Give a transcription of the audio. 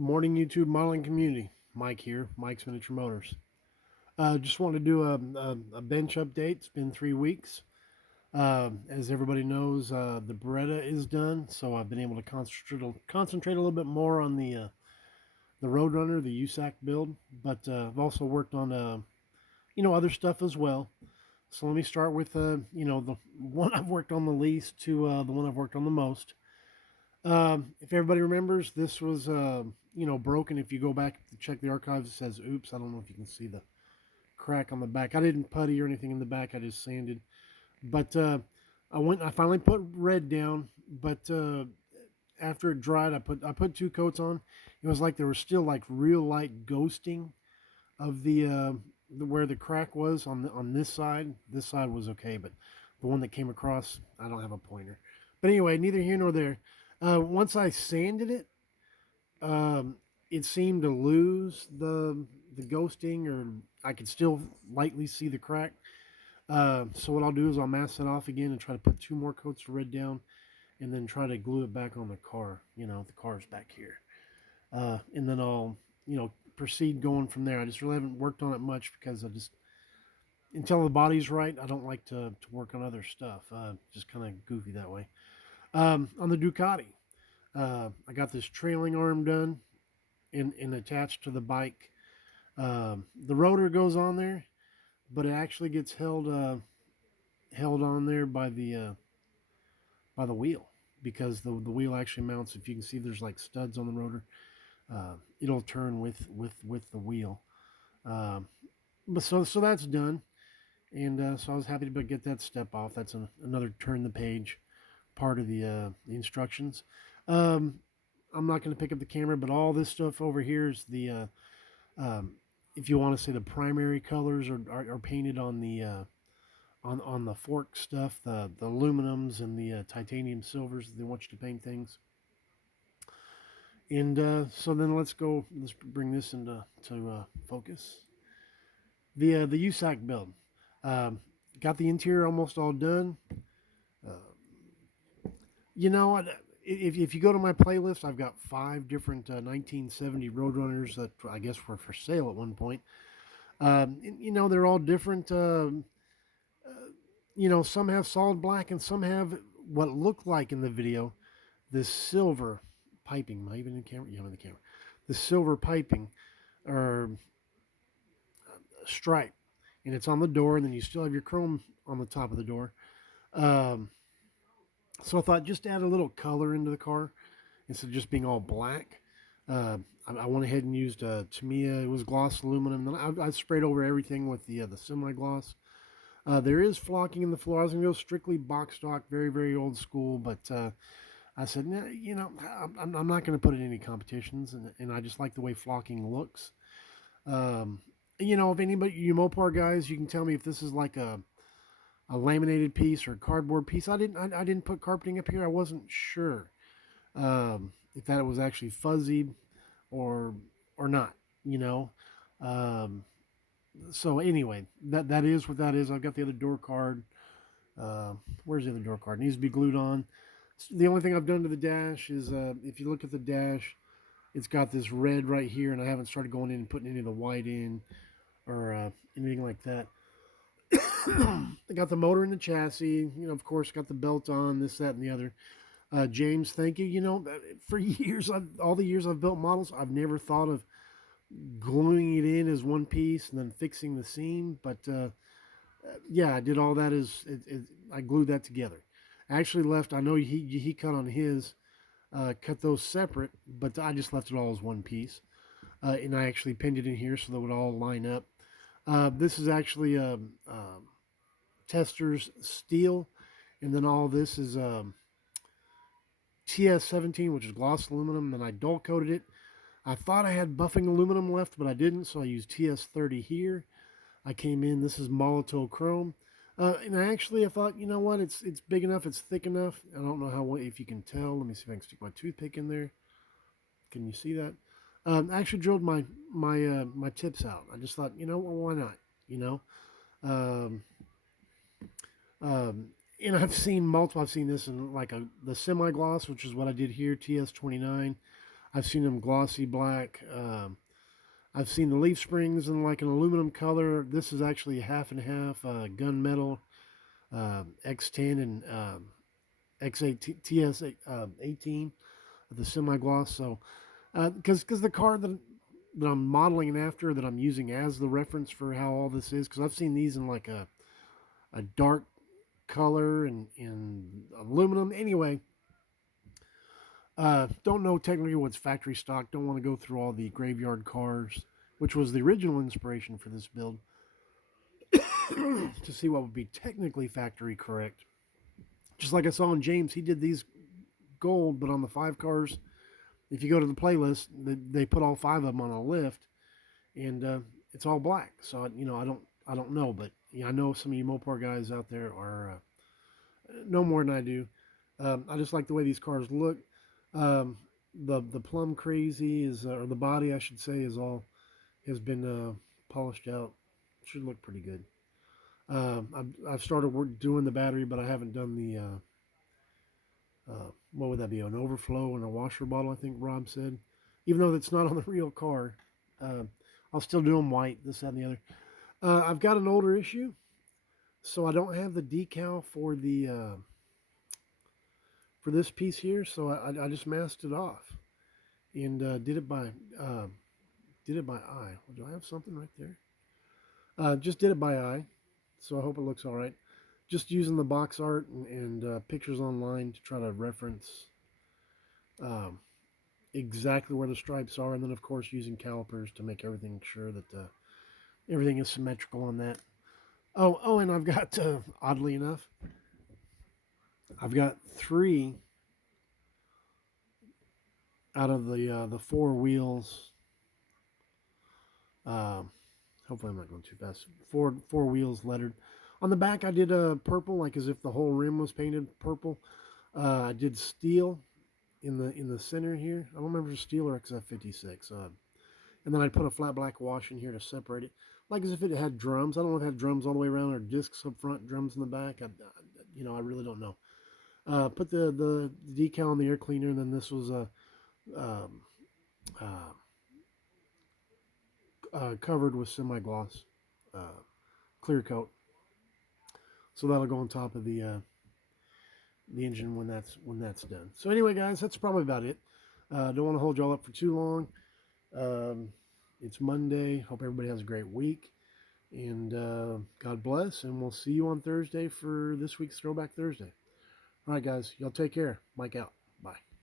Morning YouTube modeling community. Mike here, Mike's Miniature Motors. Just wanted to do a bench update. It's been 3 weeks. As everybody knows, the Beretta is done, so I've been able to concentrate a little bit more on the Roadrunner, the USACC build. But I've also worked on other stuff as well. So let me start with the one I've worked on the least to the one I've worked on the most. If everybody remembers, this was broken. If you go back to check the archives, it says "Oops." I don't know if you can see the crack on the back. I didn't putty or anything in the back. I just sanded. But I finally put red down. But after it dried, I put two coats on. It was like there was still like real light ghosting of the where the crack was on this side. This side was okay, but the one that came across, I don't have a pointer. But anyway, neither here nor there. Once I sanded it, it seemed to lose the ghosting, or I could still lightly see the crack. So what I'll do is I'll mask it off again and try to put two more coats of red down, and then try to glue it back on the car. The car's back here, and then I'll proceed going from there. I just really haven't worked on it much because I just until the body's right, I don't like to work on other stuff. Just kind of goofy that way. On the Ducati, I got this trailing arm done and attached to the bike. The rotor goes on there, but it actually gets held on there by the wheel, because the wheel actually mounts. If you can see, there's like studs on the rotor. It'll turn with the wheel. But so that's done, and so I was happy to get that step off. That's another turn the page part of the instructions. Um, I'm not going to pick up the camera, but all this stuff over here is if you want to say the primary colors are painted on on the fork stuff, the aluminums and the titanium silvers. They want you to paint things. And so then let's bring this into focus. The USAC build. Got the interior almost all done. Uh, if you go to my playlist, I've got 5 different 1970 Roadrunners that I guess were for sale at one point. They're all different. Some have solid black and some have what looked like in the video this silver piping. Am I even in camera? Yeah, I'm in the camera. The silver piping or stripe, and it's on the door, and then you still have your chrome on the top of the door. Um, so I thought just add a little color into the car instead of just being all black. I went ahead and used Tamiya. It was gloss aluminum. Then I sprayed over everything with the semi gloss. There is flocking in the floor. I was gonna go strictly box stock, very very old school, but I said, nah, I'm not going to put it in any competitions, and I just like the way flocking looks. If anybody, you Mopar guys, you can tell me if this is like a laminated piece or a cardboard piece. I didn't put carpeting up here. I wasn't sure if that was actually fuzzy or not. You know. Um, so anyway, that is what that is. I've got the other door card. Where's the other door card? It needs to be glued on. The only thing I've done to the dash is if you look at the dash, it's got this red right here, and I haven't started going in and putting any of the white in or anything like that. I got the motor in the chassis, of course, got the belt on, this, that, and the other. James, thank you. For years, all the years I've built models, I've never thought of gluing it in as one piece and then fixing the seam. But yeah, I did all that I glued that together. Actually left, I know he cut on his, cut those separate, but I just left it all as one piece. And I actually pinned it in here so that it would all line up. This is actually Tester's steel, and then all this is TS17, which is gloss aluminum. Then I dull coated it. I thought I had buffing aluminum left, but I didn't, so I used TS30 here. I came in, this is Molotov chrome. And I thought, you know what, it's big enough, it's thick enough. I don't know if you can tell. Let me see if I can stick my toothpick in there. Can you see that? I actually drilled my tips out. I just thought, well, why not? Um, and I've seen multiple. I've seen this in like the semi gloss, which is what I did here, TS29. I've seen them glossy black. I've seen the leaf springs in like an aluminum color. This is actually half and half gunmetal X10 and X8 TS 18, the semi gloss. So because the car that I'm modeling after, that I'm using as the reference for how all this is, because I've seen these in like a dark color and in aluminum. Anyway, don't know technically what's factory stock. Don't want to go through all the graveyard cars, which was the original inspiration for this build, to see what would be technically factory correct. Just like I saw in James, he did these gold, but on the 5 cars, if you go to the playlist, they put all 5 of them on a lift, and it's all black. So I don't know, but yeah, I know some of you Mopar guys out there are know more than I do. I just like the way these cars look. Um, the plum crazy is, or the body I should say, is all has been polished out. Should look pretty good. I've started doing the battery, but I haven't done the what would that be? An overflow and a washer bottle, I think Rob said. Even though that's not on the real car, uh, I'll still do them white. This, that, and the other. I've got an older issue, so I don't have the decal for this piece here. So I just masked it off and uh, did it by eye. Do I have something right there? Just did it by eye, so I hope it looks all right. Just using the box art and pictures online to try to reference um, exactly where the stripes are, and then of course using calipers to make everything sure that everything is symmetrical on that. Oh, and I've got oddly enough, I've got 3 out of the 4 wheels. Um, Hopefully I'm not going too fast. Four wheels lettered. On the back, I did purple, like as if the whole rim was painted purple. I did steel in the center here. I don't remember if it's steel or XF56. And then I put a flat black wash in here to separate it, like as if it had drums. I don't know if it had drums all the way around or discs up front, drums in the back. I really don't know. Put the decal on the air cleaner, and then this was um, uh, covered with semi-gloss clear coat. So that'll go on top of the engine when that's done. So anyway, guys, that's probably about it. Don't want to hold y'all up for too long. Um, it's Monday. Hope everybody has a great week. And God bless. And we'll see you on Thursday for this week's Throwback Thursday. All right, guys. Y'all take care. Mike out.